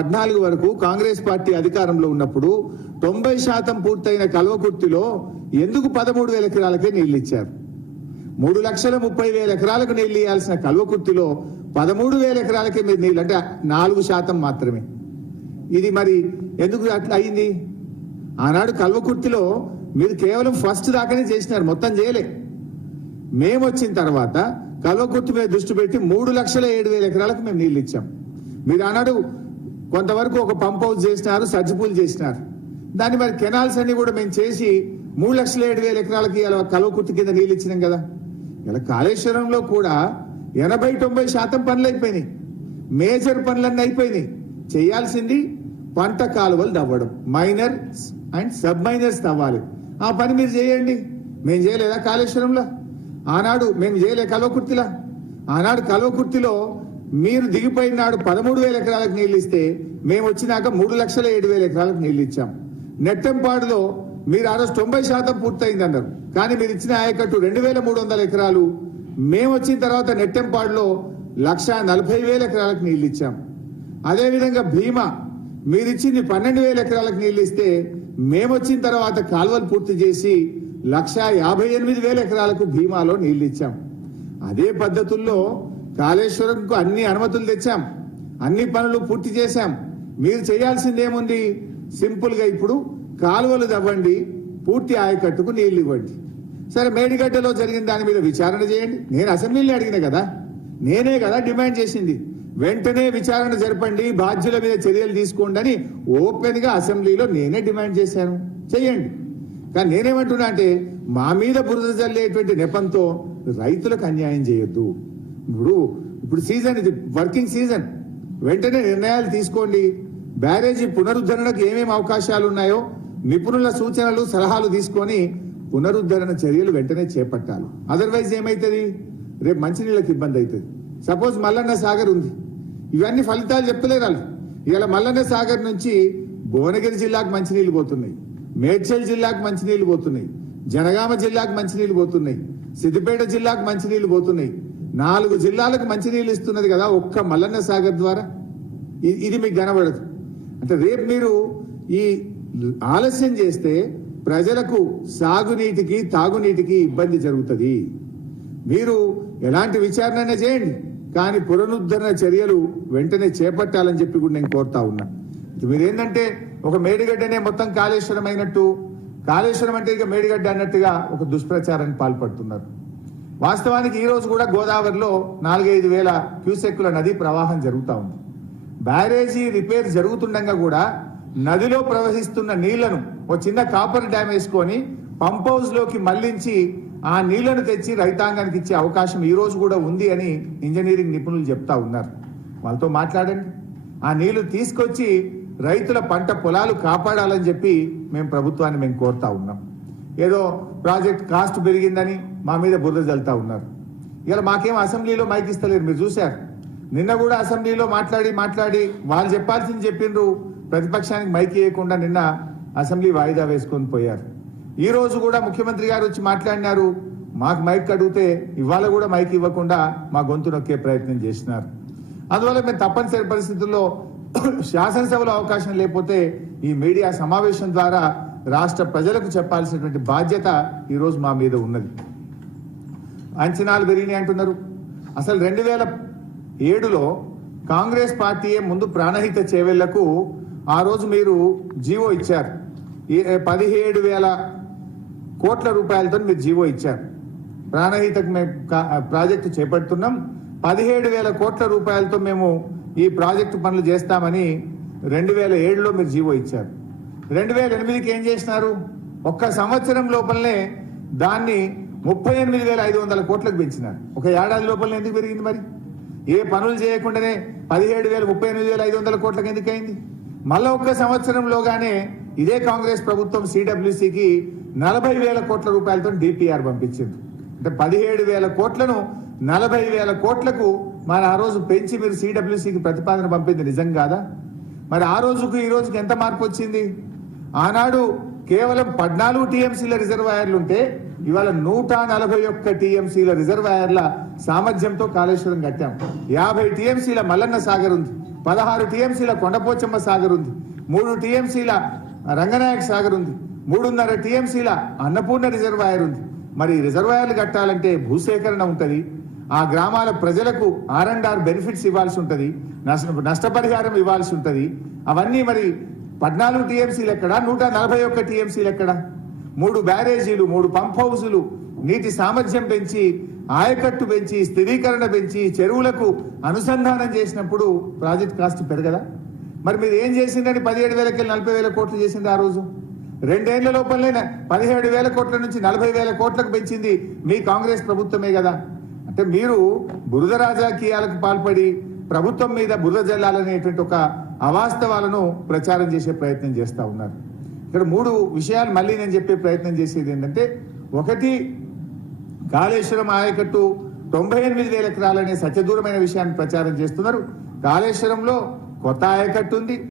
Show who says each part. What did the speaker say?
Speaker 1: పద్నాలుగు వరకు కాంగ్రెస్ పార్టీ అధికారంలో ఉన్నప్పుడు తొంభై శాతం పూర్తయిన కల్వకుర్తిలో ఎందుకు పదమూడు వేల ఎకరాలకే నీళ్ళు ఇచ్చారు? మూడు లక్షల ముప్పై వేల ఎకరాలకు నీళ్ళు ఇవ్వాల్సిన కల్వకుర్తిలో పదమూడు వేల ఎకరాలకే మీరు నీళ్ళు అంటే నాలుగు శాతం మాత్రమే. ఇది మరి ఎందుకు అట్లా అయింది? ఆనాడు కల్వకుర్తిలో మీరు కేవలం ఫస్ట్ దాకానే చేసినారు మొత్తం చేయలే. మేము వచ్చిన తర్వాత కల్వకుర్తి మీద దృష్టి పెట్టి మూడు లక్షల ఏడు వేల ఎకరాలకు మేము నీళ్ళు ఇచ్చాం. మీరు ఆనాడు కొంతవరకు ఒక పంప్ హౌస్ చేసినారు సజ్జిపూలు చేసినారు. దాన్ని మరి కెనాల్స్ అన్ని కూడా మేము చేసి మూడు లక్షల ఏడు వేల ఎకరాలకి ఇలా కల్వకుర్తి కింద నీళ్ళు ఇచ్చినాం కదా. ఇలా కాళేశ్వరంలో కూడా ఎనభై తొంభై శాతం పనులు అయిపోయినాయి. మేజర్ పనులన్నీ అయిపోయినాయి. చేయాల్సింది పంట కాలువలు తవ్వడం మైనర్ అండ్ సబ్ మైనర్స్ తవ్వాలి. ఆ పని మీరు చేయండి. మేము చేయలేదా కాళేశ్వరంలో? ఆనాడు మేము చేయలే కల్వకుర్తిలా ఆనాడు కల్వకుర్తిలో మీరు దిగిపోయిన నాడు పదమూడు వేల ఎకరాలకు నీళ్ళు ఇస్తే మేము వచ్చినాక మూడు లక్షల ఏడు వేల ఎకరాలకు నీళ్ళు ఇచ్చాం. నెట్టంపాడులో మీరు ఆ రోజు తొంభై శాతం పూర్తయింది అన్నారు. కానీ మీరు ఇచ్చిన ఆయకట్టు రెండు వేల మూడు వందల ఎకరాలు. మేము వచ్చిన తర్వాత నెట్టంపాడులో లక్ష నలభై వేల ఎకరాలకు నీళ్ళు ఇచ్చాం. అదేవిధంగా భీమా మీరిచ్చింది పన్నెండు వేల ఎకరాలకు నీళ్ళు ఇస్తే మేము వచ్చిన తర్వాత కాలువలు పూర్తి చేసి లక్ష యాభై ఎనిమిది వేల ఎకరాలకు భీమాలో నీళ్ళు ఇచ్చాం. అదే పద్ధతుల్లో కాళేశ్వరంకు అన్ని అనుమతులు తెచ్చాం. అన్ని పనులు పూర్తి చేశాం. మీరు చేయాల్సింది ఏముంది ఇప్పుడు కాలువలు తవ్వండి పూర్తి ఆయకట్టుకు నీళ్ళు ఇవ్వండి. సరే మేడిగడ్డలో జరిగిన దాని మీద విచారణ చేయండి. నేను అసెంబ్లీలో అడిగిన కదా? నేనే కదా డిమాండ్ చేసింది. వెంటనే విచారణ జరపండి బాధ్యుల మీద చర్యలు తీసుకోండి అని ఓపెన్గా అసెంబ్లీలో నేనే డిమాండ్ చేశాను. చేయండి. కానీ నేనేమంటున్నా అంటే మా మీద బురద జల్లేటువంటి నెపంతో రైతులకు అన్యాయం చేయొద్దు. ఇప్పుడు ఇప్పుడు సీజన్ ఇది వర్కింగ్ సీజన్ వెంటనే నిర్ణయాలు తీసుకోండి. బ్యారేజీ పునరుద్ధరణకు ఏమేమి అవకాశాలు ఉన్నాయో నిపుణుల సూచనలు సలహాలు తీసుకొని పునరుద్ధరణ చర్యలు వెంటనే చేపట్టాలి. అదర్వైజ్ ఏమైతుంది? రేపు మంచినీళ్ళకి ఇబ్బంది అవుతుంది సపోజ్ మల్లన్న సాగర్ ఉంది. ఇవన్నీ ఫలితాలు చెప్తలేరు వాళ్ళు. ఇవాళ మల్లన్న సాగర్ నుంచి భువనగిరి జిల్లాకు మంచినీళ్ళు పోతున్నాయి. మేడ్చల్ జిల్లాకు మంచినీళ్ళు పోతున్నాయి. జనగామ జిల్లాకు మంచినీళ్ళు పోతున్నాయి. సిద్దిపేట జిల్లాకు మంచినీళ్ళు పోతున్నాయి. నాలుగు జిల్లాలకు మంచినీళ్ళు ఇస్తున్నది కదా ఒక్క మల్లన్న సాగర్ ద్వారా? ఇది మీకు కనబడదు. అంటే రేపు మీరు ఈ ఆలస్యం చేస్తే ప్రజలకు సాగునీటికి తాగునీటికి ఇబ్బంది జరుగుతుంది. మీరు ఎలాంటి విచారణ చేయండి. కానీ పునరుద్ధరణ చర్యలు వెంటనే చేపట్టాలని చెప్పి కూడా నేను కోరుతా ఉన్నా. మీరేంటంటే ఒక మేడిగడ్డనే మొత్తం కాళేశ్వరం అయినట్టు కాళేశ్వరం అంటే ఇక మేడిగడ్డ అన్నట్టుగా ఒక దుష్ప్రచారానికి పాల్పడుతున్నారు. వాస్తవానికి ఈ రోజు కూడా గోదావరిలో నాలుగైదు వేల క్యూసెక్కుల నది ప్రవాహం జరుగుతూ ఉంది. బ్యారేజీ రిపేర్ జరుగుతుండగా కూడా నదిలో ప్రవహిస్తున్న నీళ్ళను ఓ చిన్న కాపర్ డ్యామ్ వేసుకొని పంప్ హౌస్లోకి మళ్ళించి ఆ నీళ్ళను తెచ్చి రైతాంగానికి ఇచ్చే అవకాశం ఈ రోజు కూడా ఉంది అని ఇంజనీరింగ్ నిపుణులు చెప్తా ఉన్నారు. వాళ్ళతో మాట్లాడండి. ఆ నీళ్ళు తీసుకొచ్చి రైతుల పంట పొలాలు కాపాడాలని చెప్పి మేము ప్రభుత్వాన్ని మేము కోరుతా ఉన్నాం. ఏదో ప్రాజెక్ట్ కాస్ట్ పెరిగిందని మా మీద బురద జల్తా ఉన్నారు. ఇలా మాకేం అసెంబ్లీలో మైక్ ఇస్తలేరు మీరు చూశారు. నిన్న కూడా అసెంబ్లీలో మాట్లాడి మాట్లాడి వాళ్ళు చెప్పాల్సింది చెప్పిండ్రు. ప్రతిపక్షానికి మైక్ ఇవ్వకుండా నిన్న అసెంబ్లీ వాయిదా వేసుకొని పోయారు. ఈ రోజు కూడా ముఖ్యమంత్రి గారు వచ్చి మాట్లాడినారు. మాకు మైక్ అడిగితే ఇవాళ కూడా మైక్ ఇవ్వకుండా మా గొంతు నొక్కే ప్రయత్నం చేసినారు. అందువల్ల మేము తప్పనిసరి పరిస్థితుల్లో శాసనసభలో అవకాశం లేకపోతే ఈ మీడియా సమావేశం ద్వారా రాష్ట్ర ప్రజలకు చెప్పాల్సినటువంటి బాధ్యత ఈరోజు మా మీద ఉన్నది. అంచనాలు పెరిగినాయి అంటున్నారు. అసలు రెండు వేల ఏడులో కాంగ్రెస్ పార్టీయే ముందు ప్రాణహిత చేవెళ్ళకు ఆ రోజు మీరు జీవో ఇచ్చారు. పదిహేడు వేల కోట్ల రూపాయలతో మీరు జీవో ఇచ్చారు. ప్రాణహితకు మేము ప్రాజెక్టు చేపడుతున్నాం. పదిహేడు వేల కోట్ల రూపాయలతో మేము ఈ ప్రాజెక్టు పనులు చేస్తామని రెండు వేల ఏడులో మీరు జీవో ఇచ్చారు. రెండు వేల ఎనిమిదికి ఏం చేసినారు? ఒక్క సంవత్సరం లోపలనే దాన్ని ముప్పై ఎనిమిది వేల ఐదు వందల కోట్లకు పెంచినారు. ఒక ఏడాది లోపలనే ఎందుకు పెరిగింది మరి? ఏ పనులు చేయకుండానే పదిహేడు వేల ముప్పై ఎనిమిది వేల ఐదు వందల కోట్లకు ఎందుకు అయింది మళ్ళా ఒక్క సంవత్సరంలోగానే ఇదే కాంగ్రెస్ ప్రభుత్వం సిడబ్ల్యూసికి నలభై వేల కోట్ల రూపాయలతో డిపిఆర్ పంపించింది. అంటే పదిహేడు వేల కోట్లను నలభై వేల కోట్లకు మరి ఆ రోజు పెంచి మీరు సిడబ్ల్యూసికి ప్రతిపాదన పంపింది నిజం కాదా? మరి ఆ రోజుకు ఈ రోజుకి ఎంత మార్పు వచ్చింది? ఆనాడు కేవలం పద్నాలుగు టీఎంసీల రిజర్వాయర్లు ఉంటే ఇవాళ నూట నలభై ఒక్క టీఎంసీల రిజర్వాయర్ల సామర్థ్యంతో కాళేశ్వరం కట్టాం. యాభై టీఎంసీల మల్లన్న సాగర్ ఉంది. పదహారు టీఎంసీల కొండపోచమ్మ సాగర్ ఉంది. మూడు టీఎంసీల రంగనాయక సాగర్ ఉంది. మూడున్నర టీఎంసీల అన్నపూర్ణ రిజర్వాయర్ ఉంది. మరి రిజర్వాయర్లు కట్టాలంటే భూసేకరణ ఉంటుంది. ఆ గ్రామాల ప్రజలకు ఆర్ అండ్ ఆర్ బెనిఫిట్స్ ఇవ్వాల్సి ఉంటుంది. నష్ట నష్టపరిహారం ఇవ్వాల్సి ఉంటుంది. అవన్నీ మరి పద్నాలుగు టీఎంసీలు ఎక్కడ? నూట నలభై ఒక్క టీఎంసీలు ఎక్కడ? మూడు బ్యారేజీలు మూడు పంప్ హౌజులు నీటి సామర్థ్యం పెంచి ఆయకట్టు పెంచి స్థిరీకరణ పెంచి చెరువులకు అనుసంధానం చేసినప్పుడు ప్రాజెక్ట్ కాస్ట్ పెరగదా? మరి మీరు ఏం చేసిందని పదిహేడు వేలకి నలభై వేల కోట్లు చేసింది ఆ రోజు? రెండేళ్ళ లోపలనే పదిహేడు వేల కోట్ల నుంచి నలభై వేల కోట్లకు పెంచింది మీ కాంగ్రెస్ ప్రభుత్వమే కదా? అంటే మీరు బురద రాజకీయాలకు పాల్పడి ప్రభుత్వం మీద బురద జల్లాలనేటువంటి ఒక అవాస్తవాలను ప్రచారం చేసే ప్రయత్నం చేస్తూ ఉన్నారు. ఇక్కడ మూడు విషయాలు మళ్ళీ నేను చెప్పే ప్రయత్నం చేసేది ఏంటంటే ఒకటి కాళేశ్వరం ఆయకట్టు తొంభై ఎనిమిది వేల ఎకరాలనే సత్యదూరమైన విషయాన్ని ప్రచారం చేస్తున్నారు. కాళేశ్వరంలో కొత్త ఆయకట్టు ఉంది.